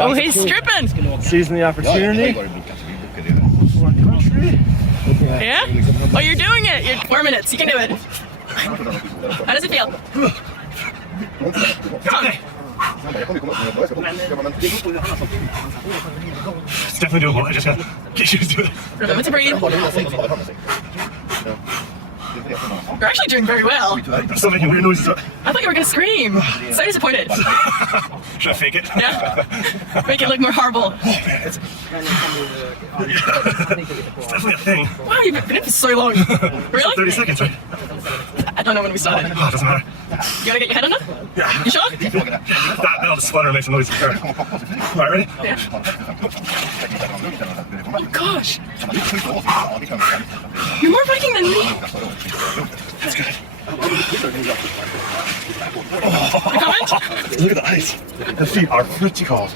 Oh, he's stripping. Seizing the opportunity. Yeah? Oh, you're doing it. You're 4 minutes. You can do it. How does it feel? Come on. It's definitely doable. I just gotta get used to it. Remember to breathe. You're actually doing very well. I'm still making weird noises. I thought you were gonna scream. So disappointed. Should I fake it? Yeah. Make it look more horrible. Oh man, it's definitely a thing. Wow, you've been in for so long. Really? 30 seconds, right? I don't know when we started. Oh, it doesn't matter. You wanna get your head under? Yeah. You sure? That'll just sputter and make some noise. Alright, ready? Yeah. Oh gosh. You're more Viking than me. That's good. Comment? Look at the ice. The feet are pretty cold.